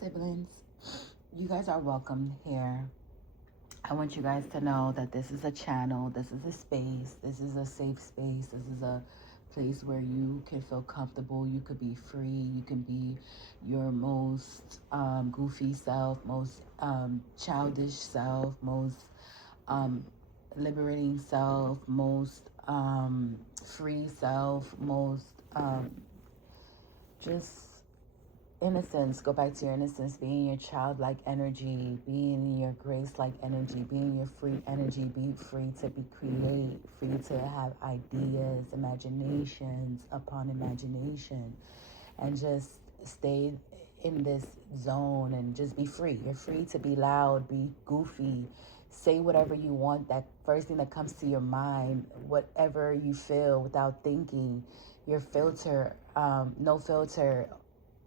Siblings, you guys are welcome here. I want you guys to know that this is a channel, this is a space, this is a safe space, this is a place where you can feel comfortable, you could be free, you can be your most goofy self, most childish self, most um, liberating self, most free self, most just innocence. Go back to your innocence, being your childlike energy, being your grace-like energy, being your free energy. Be free to be create, free to have ideas, imaginations upon imagination, and just stay in this zone and just be free. You're free to be loud, be goofy, say whatever you want, that first thing that comes to your mind, whatever you feel without thinking. Your filter, no filter.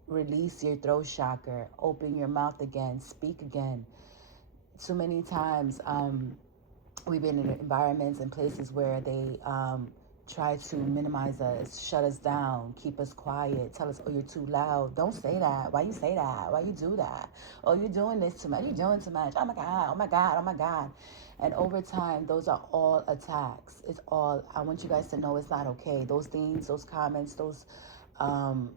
Release your throat chakra, open your mouth again, speak again. Too many times we've been in environments and places where they try to minimize us, shut us down, keep us quiet, tell us, oh, you're too loud. Don't say that. Why you say that? Why you do that? Oh, you're doing this too much. You're doing too much. Oh my God, oh my God, oh my God. And over time, those are all attacks. It's all, I want you guys to know it's not okay. Those things, those comments, those um,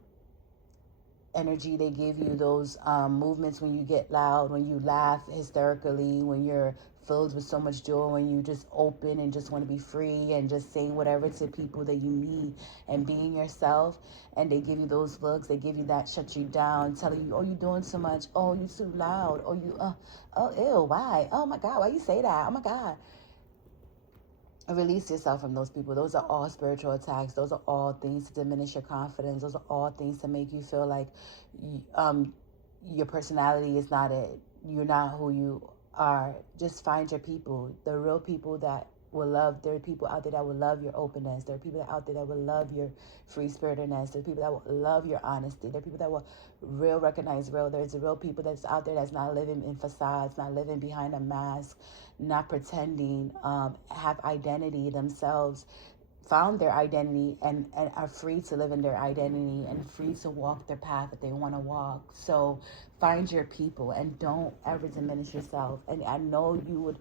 energy they give you, those movements when you get loud, when you laugh hysterically, when you're filled with so much joy, when you just open and just want to be free and just saying whatever to people that you meet and being yourself, and they give you those looks, they give you that, shut you down, telling you, oh, you're doing too much, oh, you're too loud, oh, you oh, ew, why, oh my God, why you say that, oh my God. Release yourself from those people. Those are all spiritual attacks. Those are all things to diminish your confidence. Those are all things to make you feel like um, your personality is not it. You're not who you are. Just find your people, the real people that will love. There are people out there that will love your openness. There are people out there that will love your free spiritedness. There are people that will love your honesty. There are people that will real recognize real. There's real people that's out there that's not living in facades, not living behind a mask, not pretending, have identity themselves, found their identity, and are free to live in their identity and free to walk their path that they want to walk. So find your people and don't ever diminish yourself. And I know you would,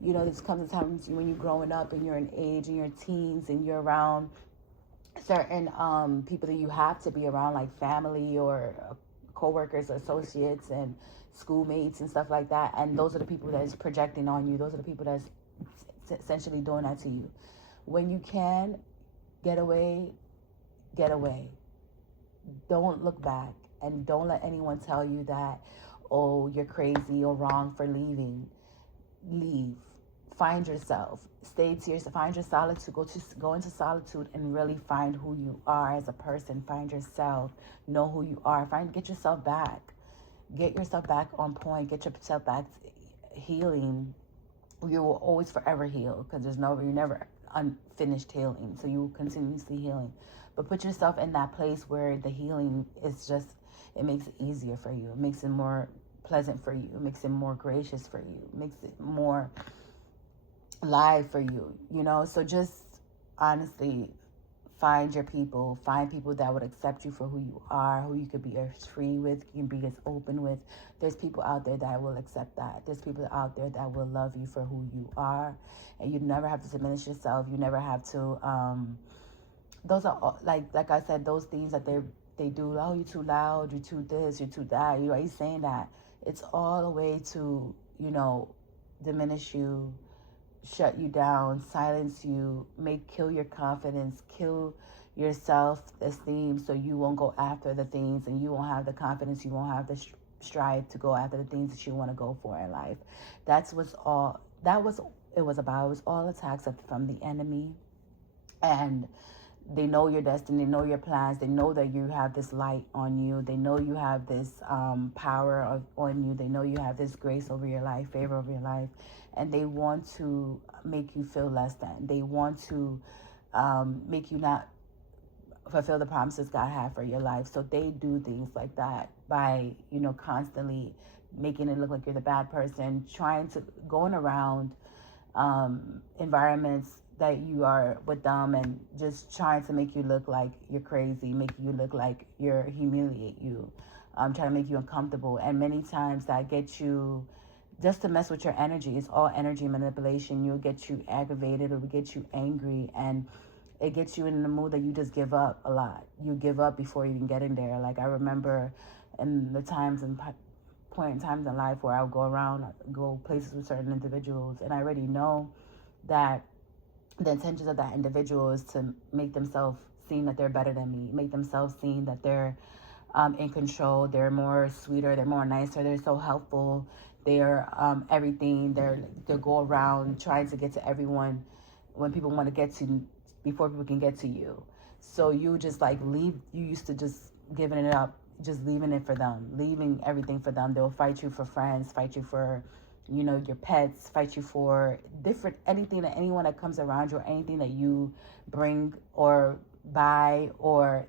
this comes a times when you're growing up and you're in age and you're teens and you're around certain people that you have to be around, like family or co-workers, associates, and schoolmates and stuff like that. And those are the people that's projecting on you. Those are the people that's essentially doing that to you. When you can get away, get away. Don't look back, and don't let anyone tell you that, oh, you're crazy or wrong for leaving. Leave. Find yourself. Stay to yourself. Find your solitude. Go into solitude and really find who you are as a person. Find yourself. Know who you are. Get yourself back. Get yourself back on point. Get yourself back healing. You will always forever heal, because you're never unfinished healing. So you will continuously healing. But put yourself in that place where the healing is just, it makes it easier for you. It makes it more pleasant for you. It makes it more gracious for you. It makes it more live for you, So just honestly find your people. Find people that would accept you for who you are, who you could be as free with, you can be as open with. There's people out there that will accept that. There's people out there that will love you for who you are, and you never have to diminish yourself. You never have to those are all, like I said, those things that they do. Oh, you're too loud, you're too this, you're too that. Why are you saying that? It's all a way to diminish you, shut you down, silence you, kill your confidence, kill your self-esteem, so you won't go after the things, and you won't have the confidence, you won't have the strive to go after the things that you want to go for in life. That's what's all that was it was about. It was all attacks from the enemy, and they know your destiny, they know your plans, they know that you have this light on you, they know you have this power on you, they know you have this grace over your life, favor over your life, and they want to make you feel less than. They want to make you not fulfill the promises God had for your life. So they do things like that by, constantly making it look like you're the bad person, going around environments that you are with them, and just trying to make you look like you're crazy, make you look like humiliate you, trying to make you uncomfortable. And many times that gets you just to mess with your energy. It's all energy manipulation. You'll get you aggravated, or will get you angry, and it gets you in the mood that you just give up a lot. You give up before you even get in there. Like I remember in the times and point in times in life where I would go places with certain individuals, and I already know that the intentions of that individual is to make themselves seem that they're better than me, make themselves seem that they're in control, they're more sweeter, they're more nicer, they're so helpful, they're everything. They go around trying to get to everyone when people want to get to, before people can get to you. So you just like leave. You used to just giving it up, just leaving it for them, leaving everything for them. They'll fight you for friends, fight you for, your pets, fight you for different, anything that anyone that comes around you, or anything that you bring or buy, or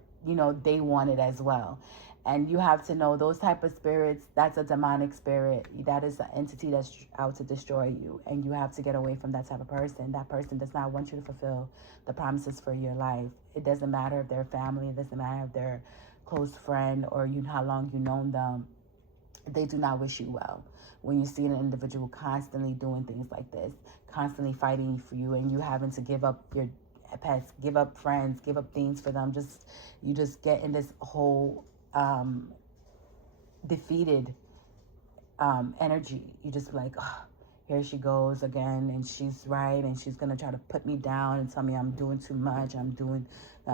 they want it as well. And you have to know those type of spirits, that's a demonic spirit. That is an entity that's out to destroy you, and you have to get away from that type of person. That person does not want you to fulfill the promises for your life. It doesn't matter if they're family, it doesn't matter if they're close friend, or how long you known them. They do not wish you well. When you see an individual constantly doing things like this, constantly fighting for you, and you having to give up your pets, give up friends, give up things for them, you just get in this whole defeated energy. You just like, oh, here she goes again, and she's right, and she's gonna try to put me down and tell me I'm doing too much, I'm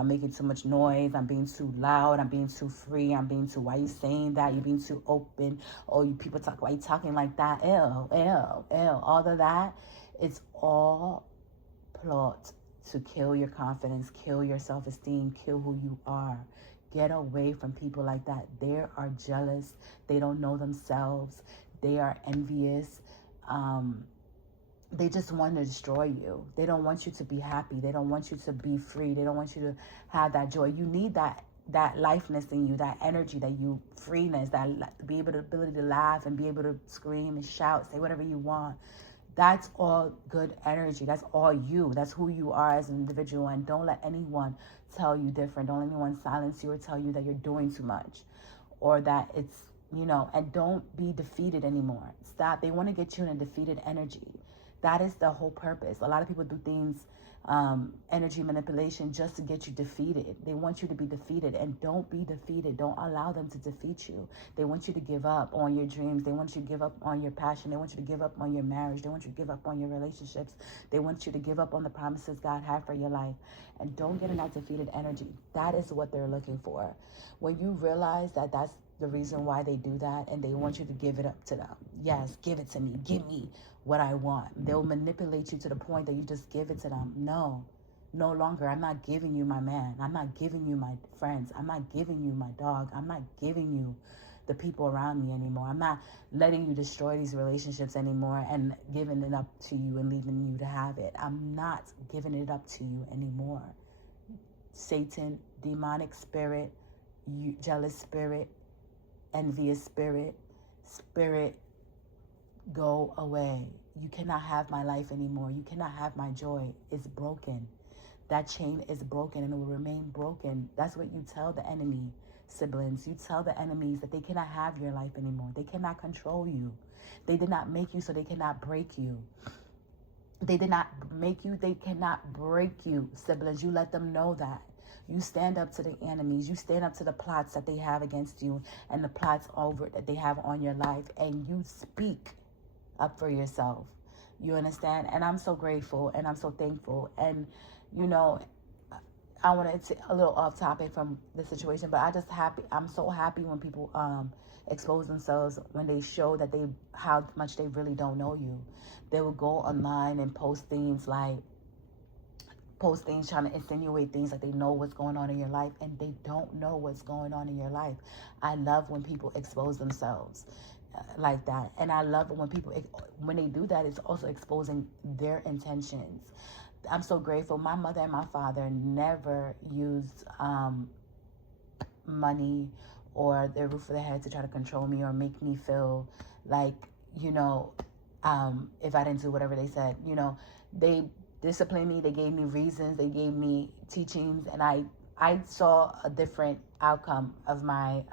making too much noise, I'm being too loud, I'm being too free, why you saying that, you're being too open, oh, you people talk, why you talking like that, ew, all of that. It's all plot to kill your confidence, kill your self-esteem, kill who you are. Get away from people like that. They are jealous. They don't know themselves. They are envious. They just want to destroy you. They don't want you to be happy. They don't want you to be free. They don't want you to have that joy. You need that lifeness in you, that energy, freeness, ability to laugh and be able to scream and shout, say whatever you want. That's all good energy. That's all you. That's who you are as an individual. And don't let anyone tell you different. Don't let anyone silence you or tell you that you're doing too much, or that it's, and don't be defeated anymore. Stop. They want to get you in a defeated energy. That is the whole purpose. A lot of people do things, energy manipulation, just to get you defeated. They want you to be defeated, and don't be defeated. Don't allow them to defeat you. They want you to give up on your dreams. They want you to give up on your passion. They want you to give up on your marriage. They want you to give up on your relationships. They want you to give up on the promises God had for your life. And don't get in that defeated energy. That is what they're looking for. When you realize that that's the reason why they do that, and they want you to give it up to them. Yes, give it to me. Give me what I want. They'll manipulate you to the point that you just give it to them. No longer. I'm not giving you my man. I'm not giving you my friends. I'm not giving you my dog. I'm not giving you the people around me anymore. I'm not letting you destroy these relationships anymore and giving it up to you and leaving you to have it. I'm not giving it up to you anymore. Satan, demonic spirit, jealous spirit, envious spirit, go away. You cannot have my life anymore. You cannot have my joy. It's broken. That chain is broken, and it will remain broken. That's what you tell the enemy, siblings. You tell the enemies that they cannot have your life anymore. They cannot control you. They did not make you, so they cannot break you. They did not make you, they cannot break you, siblings. You let them know that. You stand up to the enemies. You stand up to the plots that they have against you, and the plots over that they have on your life, and you speak up for yourself. You understand? And I'm so grateful, and I'm so thankful. And I want to a little off topic from the situation, but I'm so happy when people expose themselves, when they show that how much they really don't know you. They will go online and post things trying to insinuate things like they know what's going on in your life, and they don't know what's going on in your life. I love when people expose themselves like that, and I love when when they do that, it's also exposing their intentions. I'm so grateful. My mother and my father never used money or their roof of their head to try to control me or make me feel like, if I didn't do whatever they said. They disciplined me. They gave me reasons. They gave me teachings, and I saw a different outcome of my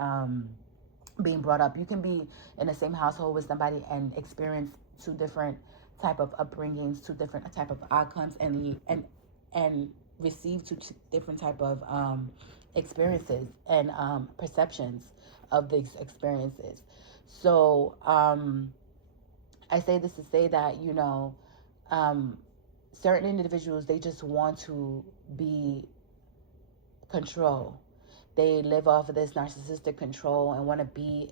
being brought up. You can be in the same household with somebody and experience two different type of upbringings, two different type of outcomes, and receive different type of experiences and perceptions of these experiences. So I say this to say that, um, certain individuals, they just want to be control. They live off of this narcissistic control and want to be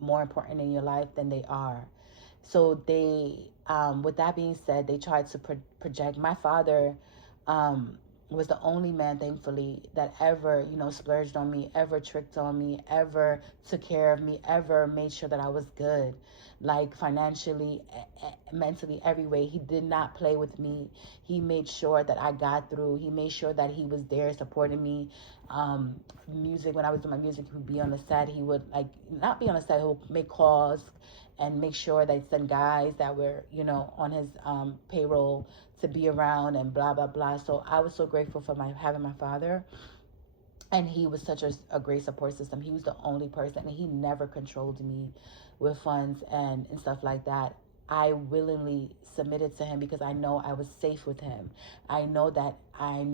more important in your life than they are. So with that being said, they try to project. My father was the only man, thankfully, that ever, splurged on me, ever tricked on me, ever took care of me, ever made sure that I was good, like financially, mentally, every way. He did not play with me. He made sure that I got through. He made sure that he was there supporting me. Music, when I was doing my music, he would be on the set. He would, like, not be on the set, he would make calls and make sure that send guys that were, on his payroll to be around and blah blah blah. So I was so grateful for having my father, and he was such a great support system. He was the only person, and he never controlled me with funds and stuff like that. I willingly submitted to him because I know I was safe with him. I know that I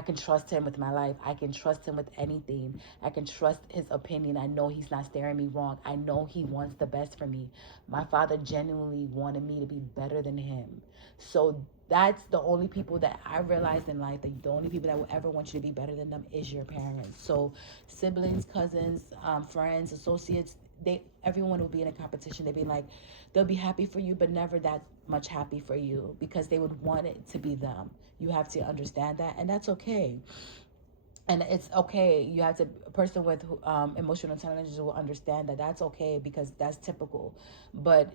can trust him with my life. I can trust him with anything. I can trust his opinion. I know he's not steering me wrong. I know he wants the best for me. My father genuinely wanted me to be better than him. So that's the only people that I realized in life, that the only people that will ever want you to be better than them is your parents. So siblings, cousins, friends, associates, everyone will be in a competition. They'll be happy for you, but never that much happy for you, because they would want it to be them. You have to understand that, and that's okay. And it's okay. You have to, a person with emotional intelligence will understand that that's okay, because that's typical. But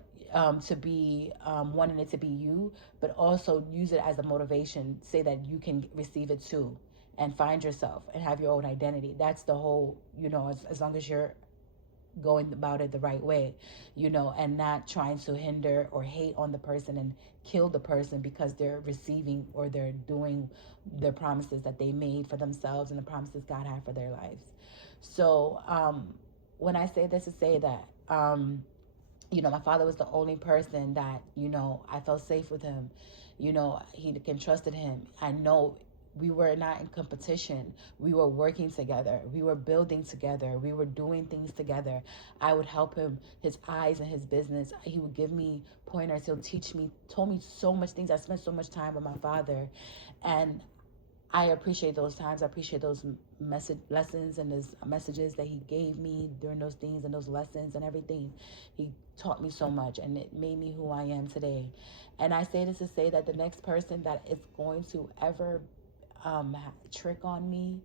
to be wanting it to be you, but also use it as a motivation, say that you can receive it too, and find yourself and have your own identity. That's the whole, as long as you're going about it the right way, and not trying to hinder or hate on the person and kill the person because they're receiving or they're doing their promises that they made for themselves and the promises God had for their lives. So when I say this, to say that, my father was the only person that, I felt safe with him. He can trusted him. I know we were not in competition. We were working together. We were building together. We were doing things together. I would help him, his eyes and his business. He would give me pointers. He'll teach me, told me so much things. I spent so much time with my father. And I appreciate those times. I appreciate those lessons and those messages that he gave me during those things and those lessons and everything. He taught me so much, and it made me who I am today. And I say this to say that the next person that is going to ever trick on me,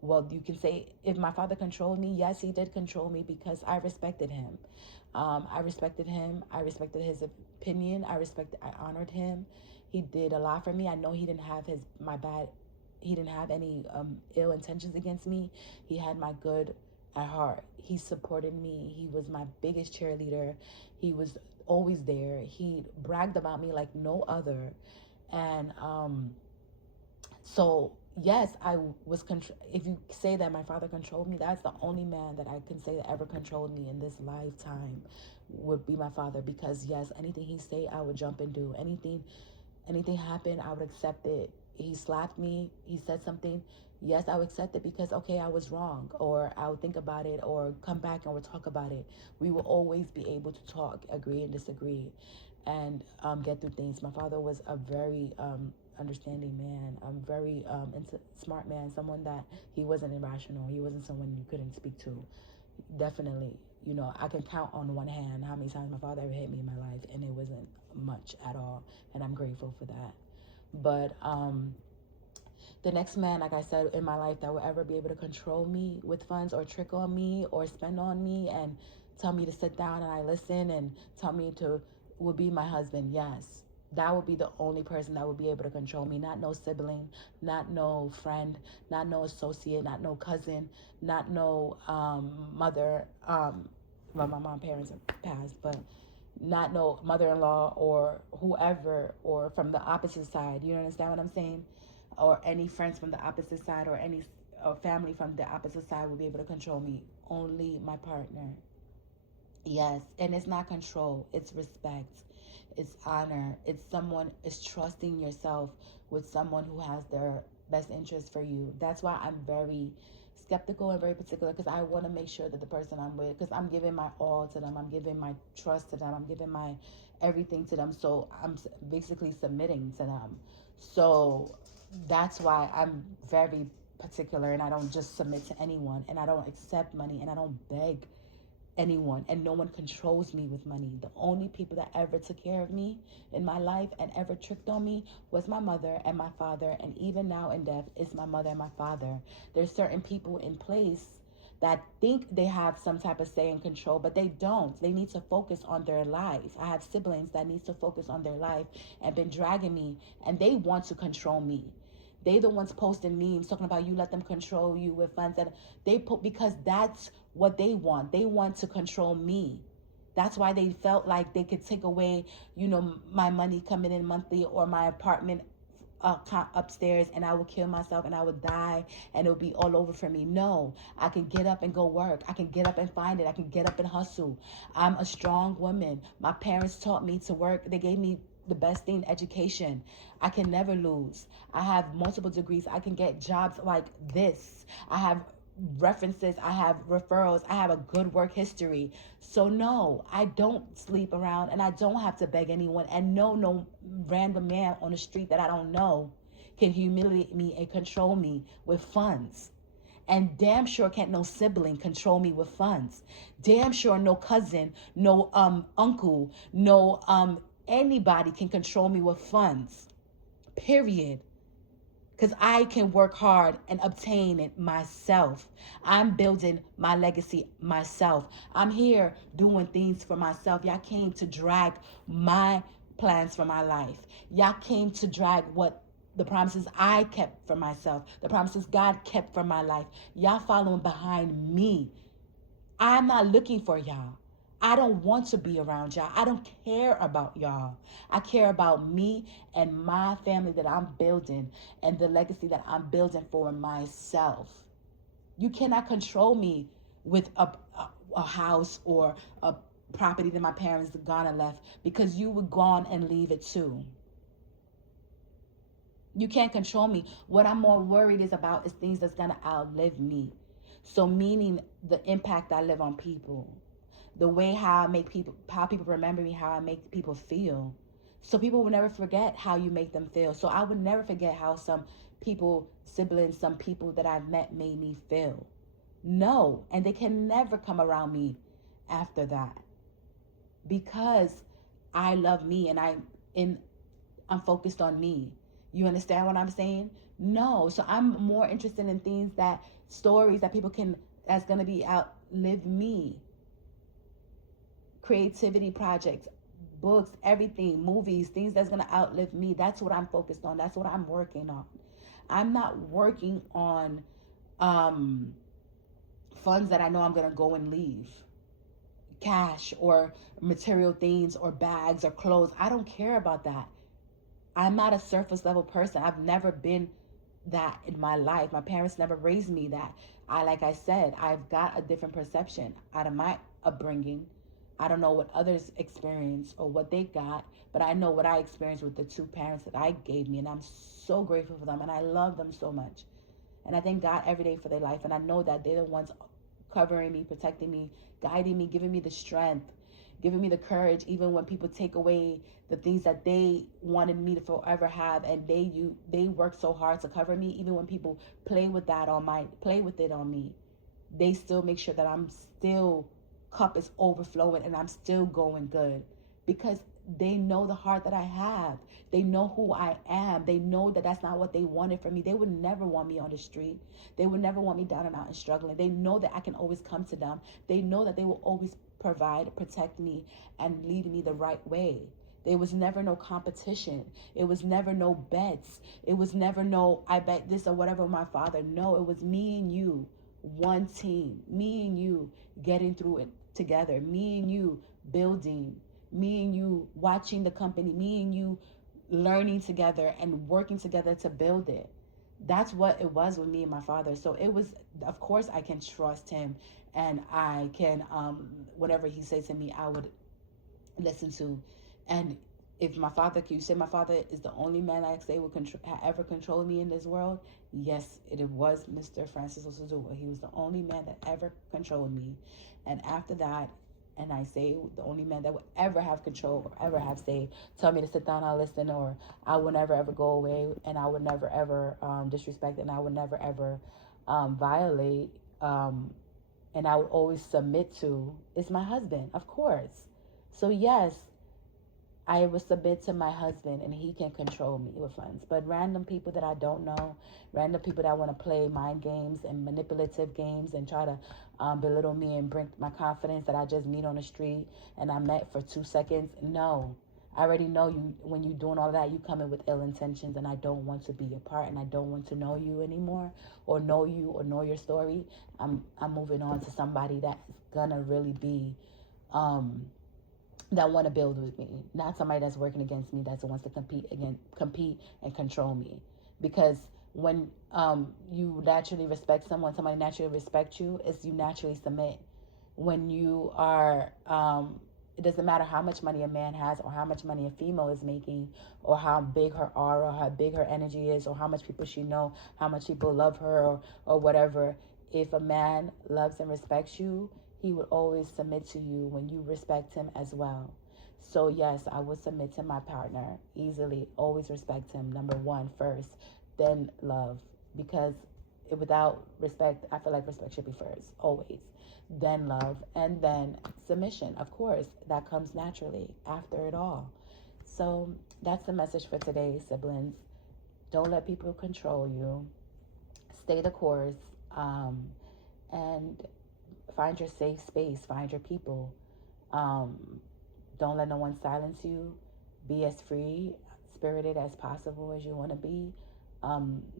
well, you can say, if my father controlled me, yes, he did control me, because I respected him. I respected him. I respected his opinion. I honored him. He did a lot for me. I know he didn't have he didn't have any ill intentions against me. He had my good at heart. He supported me. He was my biggest cheerleader. He was always there. He bragged about me like no other. And so yes, if you say that my father controlled me, that's the only man that I can say that ever controlled me in this lifetime, would be my father. Because yes, anything he say, I would jump and do. Anything happened, I would accept it. He slapped me, he said something, yes, I would accept it, because okay, I was wrong, or I would think about it, or come back and we'll talk about it. We will always be able to talk, agree and disagree, and get through things. My father was a very understanding man, very smart man, someone that he wasn't irrational. He wasn't someone you couldn't speak to. Definitely, I can count on one hand how many times my father ever hit me in my life, and it wasn't much at all, and I'm grateful for that. But the next man, like I said, in my life that will ever be able to control me with funds or trick on me or spend on me and tell me to sit down and I listen and tell me to, would be my husband. Yes, that would be the only person that would be able to control me. Not no sibling, not no friend, not no associate, not no cousin, not no mother. Well, my mom parents are passed, but not no mother-in-law or whoever, or from the opposite side. You understand what I'm saying? Or any friends from the opposite side, or any family from the opposite side will be able to control me. only my partner. Yes, and it's not control, it's respect, it's honor, it's someone, it's trusting yourself with someone who has their best interest for you. That's why I'm very skeptical and very particular, because I want to make sure that the person I'm with, because I'm giving my all to them, I'm giving my trust to them, I'm giving my everything to them, so I'm basically submitting to them. So that's why I'm very particular, and I don't just submit to anyone, and I don't accept money, and I don't beg anyone, and no one controls me with money. The only people that ever took care of me in my life and ever tricked on me was my mother and my father, and even now in death is my mother and my father. There's certain people in place that think they have some type of say and control, but they don't. They need to focus on their life. I have siblings that need to focus on their life and been dragging me, and they want to control me. They the ones posting memes talking about you let them control you with funds, that they put, because that's what they want. They want to control me. That's why they felt like they could take away, my money coming in monthly, or my apartment upstairs, and I would kill myself and I would die and it would be all over for me. No, I can get up and go work. I can get up and find it. I can get up and hustle. I'm a strong woman. My parents taught me to work. They gave me the best thing, education. I can never lose. I have multiple degrees. I can get jobs like this. I have references, I have referrals, I have a good work history. So no, I don't sleep around, and I don't have to beg anyone, and no random man on the street that I don't know can humiliate me and control me with funds. And damn sure can't no sibling control me with funds. Damn sure no cousin, no uncle, no anybody can control me with funds. Period, because I can work hard and obtain it myself. I'm building my legacy myself. I'm here doing things for myself. Y'all came to drag my plans for my life. Y'all came to drag what the promises I kept for myself, the promises God kept for my life. Y'all following behind me. I'm not looking for y'all. I don't want to be around y'all. I don't care about y'all. I care about me and my family that I'm building, and the legacy that I'm building for myself. You cannot control me with a house or a property that my parents gone and left, because you would gone and leave it too. You can't control me. What I'm more worried is about is things that's gonna outlive me. So meaning the impact I live on people, the way how people remember me, how I make people feel. So people will never forget how you make them feel. So I would never forget how some people, siblings, some people that I've met made me feel. No, and they can never come around me after that, because I love me, and I'm focused on me. You understand what I'm saying? No. So I'm more interested in things, that stories that people can, that's gonna be outlive me. Creativity projects, books, everything, movies, things that's gonna outlive me. That's what I'm focused on. That's what I'm working on. I'm not working on um funds that I know I'm gonna go and leave. Cash or material things or bags or clothes. I don't care about that. I'm not a surface level person. I've never been that in my life. My parents never raised me that. Like I said, I've got a different perception out of my upbringing. I don't know what others experience or what they got, but I know what I experienced with the two parents that I gave me, and I'm so grateful for them, and I love them so much. And I thank God every day for their life, and I know that they're the ones covering me, protecting me, guiding me, giving me the strength, giving me the courage, even when people take away the things that they wanted me to forever have, and they work so hard to cover me. Even when people play with it on me, they still make sure that I'm still, cup is overflowing, and I'm still going good, because they know the heart that I have. They know who I am. They know that that's not what they wanted for me. They would never want me on the street. They would never want me down and out and struggling. They know that I can always come to them. They know that they will always provide, protect me, and lead me the right way. There was never no competition. It was never no bets. It was never no, I bet this or whatever, my father. No, it was me and you, one team. Me and you getting through it together. Me and you building. Me and you watching the company. Me and you learning together and working together to build it. That's what it was with me and my father. So it was, of course I can trust him and I can, whatever he says to me, I would listen to. And if my father, you say my father is the only man I say would ever control me in this world, yes, it was Mr. Francis Osazua. He was the only man that ever controlled me. And after that, and I say the only man that would ever have control or ever have say, tell me to sit down, I'll listen, or I would never ever go away, and I would never ever disrespect, and I would never ever violate, and I would always submit to, is my husband, of course. So yes, I will submit to my husband and he can control me with funds. But random people that I don't know, random people that want to play mind games and manipulative games and try to belittle me and break my confidence that I just meet on the street and I met for 2 seconds. No, I already know you. When you're doing all that, you come in with ill intentions, and I don't want to be your part, and I don't want to know you anymore, or know you, or know your story. I'm moving on to somebody that's gonna really be um, that want to build with me, not somebody that's working against me, that wants to compete and control me. Because when you naturally respect someone, somebody naturally respects you, is you naturally submit. When you are, it doesn't matter how much money a man has, or how much money a female is making, or how big her aura, how big her energy is, or how much people she know, how much people love her, or whatever. If a man loves and respects you, he would always submit to you when you respect him as well. So yes, I would submit to my partner easily, always respect him, number one first, then love. Because without respect, I feel like respect should be first, always. Then love, and then submission. Of course, that comes naturally after it all. So that's the message for today, siblings. Don't let people control you. Stay the course, and find your safe space. Find your people. Um, don't let no one silence you. Be as free spirited as possible as you want to be.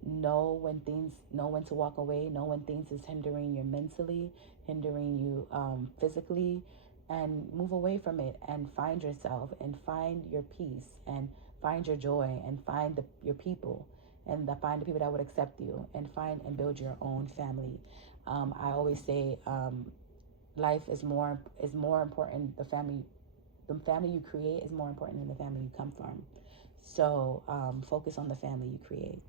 Know when to walk away, know when things is hindering you mentally, hindering you physically, and move away from it and find yourself and find your peace and find your joy and find your people, and find the people that would accept you, and find and build your own family. I always say life is more important. The family you create is more important than the family you come from. So focus on the family you create.